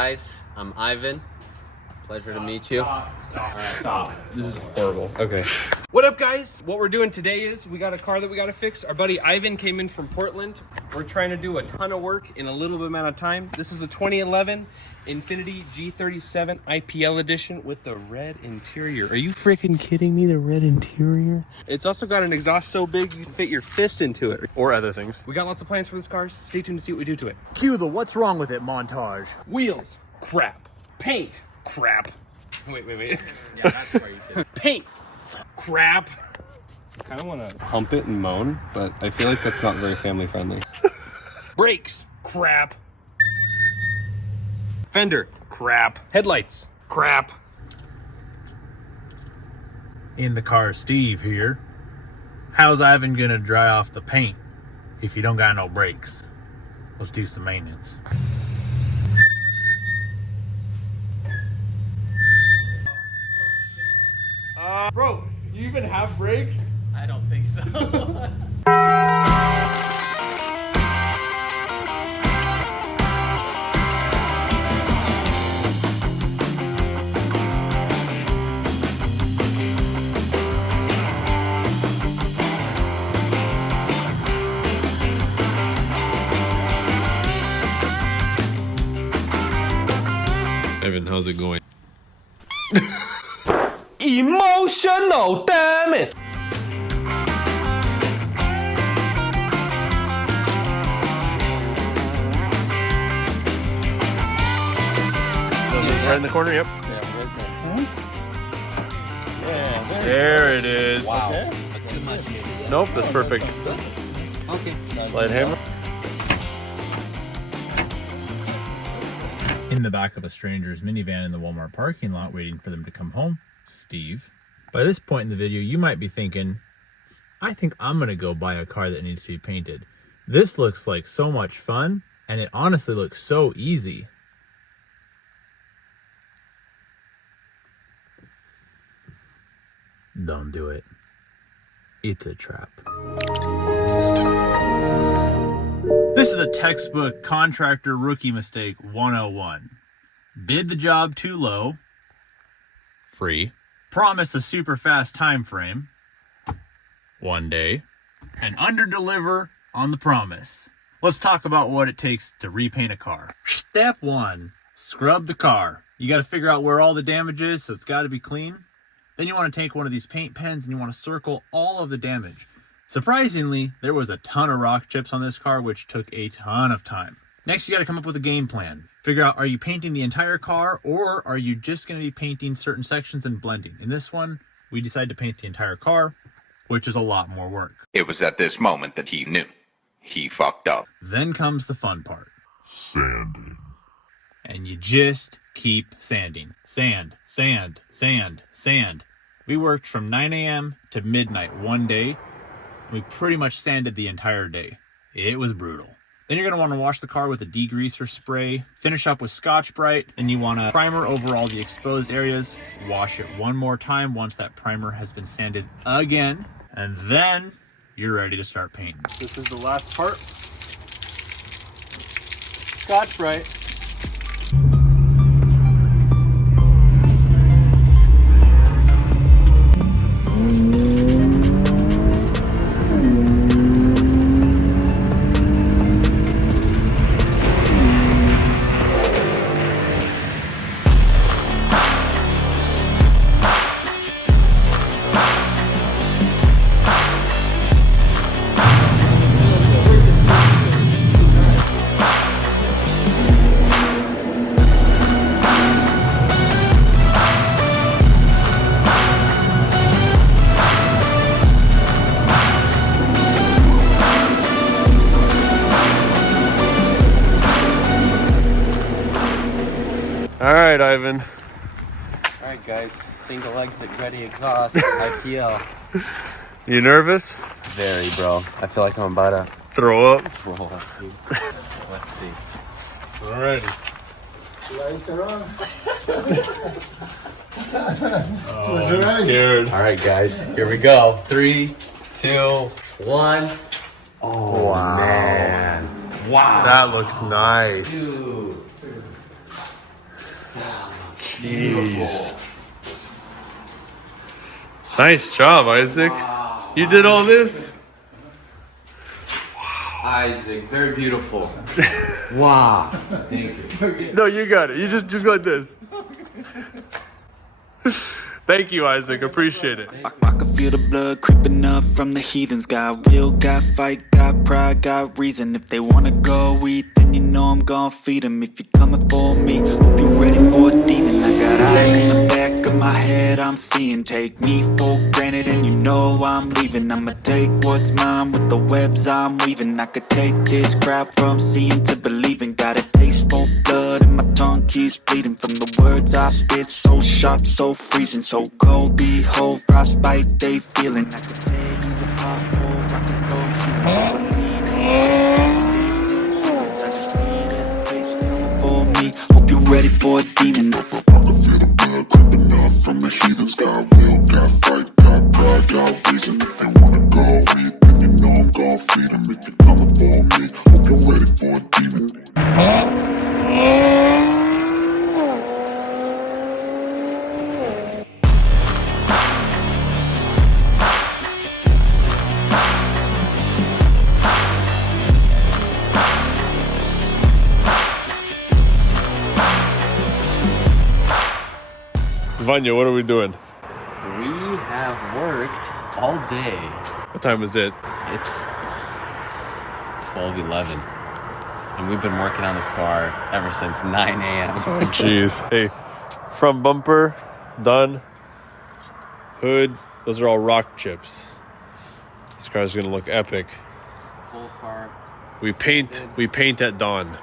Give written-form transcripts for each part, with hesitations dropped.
guys, I'm Ivan. Pleasure to meet you. Stop. This is horrible. Okay. What up, guys? What we're doing today is we got a car that we got to fix. Our buddy Ivan came in from Portland. We're trying to do a ton of work in a little bit amount of time. This is a 2011 Infinity G37 IPL edition with the red interior. Are you freaking kidding me? The red interior? It's also got an exhaust so big you can fit your fist into it. Or other things. We got lots of plans for this car. Stay tuned to see what we do to it. Cue the what's wrong with it montage. Wheels, crap. Paint, crap. Wait. Yeah, that's where you did. Paint, crap. I kind of want to hump it and moan, but I feel like that's not very family friendly. Brakes, crap. Fender, crap. Headlights, crap. In the car, Steve here. How's Ivan gonna dry off the paint if you don't got no brakes? Let's do some maintenance. Bro, you even have brakes? I don't think so. Evan, how's it going? Emotional, damn it! Right in the corner, yep. There it is. Wow. Nope, that's perfect. Okay. Slide hammer. In the back of a stranger's minivan in the Walmart parking lot waiting for them to come home, Steve. By this point in the video, you might be thinking, I think I'm gonna go buy a car that needs to be painted. This looks like so much fun, and it honestly looks so easy. Don't do it. It's a trap. This is a textbook contractor rookie mistake 101. Bid the job too low. Free. Promise a super fast time frame. 1 day. And underdeliver on the promise. Let's talk about what it takes to repaint a car. Step 1. Scrub the car. You got to figure out where all the damage is, so it's got to be clean. Then you want to take one of these paint pens and you want to circle all of the damage. Surprisingly, there was a ton of rock chips on this car, which took a ton of time. Next, you got to come up with a game plan. Figure out, are you painting the entire car, or are you just going to be painting certain sections and blending? In this one, we decided to paint the entire car, which is a lot more work. It was at this moment that he knew. He fucked up. Then comes the fun part. Sanding. And you just keep sanding. Sand, sand, sand, sand. We worked from 9 a.m. to midnight one day. We pretty much sanded the entire day. It was brutal. Then you're going to want to wash the car with a degreaser spray, finish up with Scotch-Brite, and you want to primer over all the exposed areas, wash it one more time once that primer has been sanded again, and then you're ready to start painting. This is the last part. Scotch-Brite. All right, Ivan. All right, guys. Single exit, ready exhaust, IPL. You nervous? Very, bro. I feel like I'm about to Throw up. roll up, dude. Let's see. Alrighty. Oh, I'm scared. All right, guys. Here we go. 3, 2, 1. Oh, wow. Man. Wow. That looks nice. Dude. Jeez. Nice job, Isaac. You did all this? Isaac, very beautiful. Wow. Thank you. No, you got it. You just like this. Thank you, Isaac. Appreciate it. I can feel the blood creeping up from the heathens. Got will, got fight, got pride, got reason. If they wanna go eat, then you know I'm gon' feed them. If you're coming for me, hope you're ready for a demon. I got eyes in the back of my head, I'm seeing. Take me for granted and you know I'm leaving. I'ma take what's mine with the webs I'm weaving. I could take this crowd from seeing to believing. Got a taste for blood and my tongue keeps bleeding. From the words I spit, so sharp, so freezing. So cold, behold, frostbite they feeling. I could tear you apart or I could go I just need a taste for me. Hope you're ready for a demon. I can feel the blood creeping up from the heathens. Got will, got fight, got pride, got reason. If they wanna go eat, then you know I'm gon' feed them. If you're coming for me, hope you're ready for a demon. Vanya, what are we doing? We have worked all day. What time is it? It's 12:11, and we've been working on this car ever since 9 a.m. Oh, jeez. Hey, front bumper, done. Hood, those are all rock chips. This car's gonna look epic. Full car. We paint at dawn.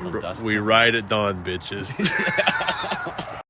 Little dust We in it. ride at dawn, bitches.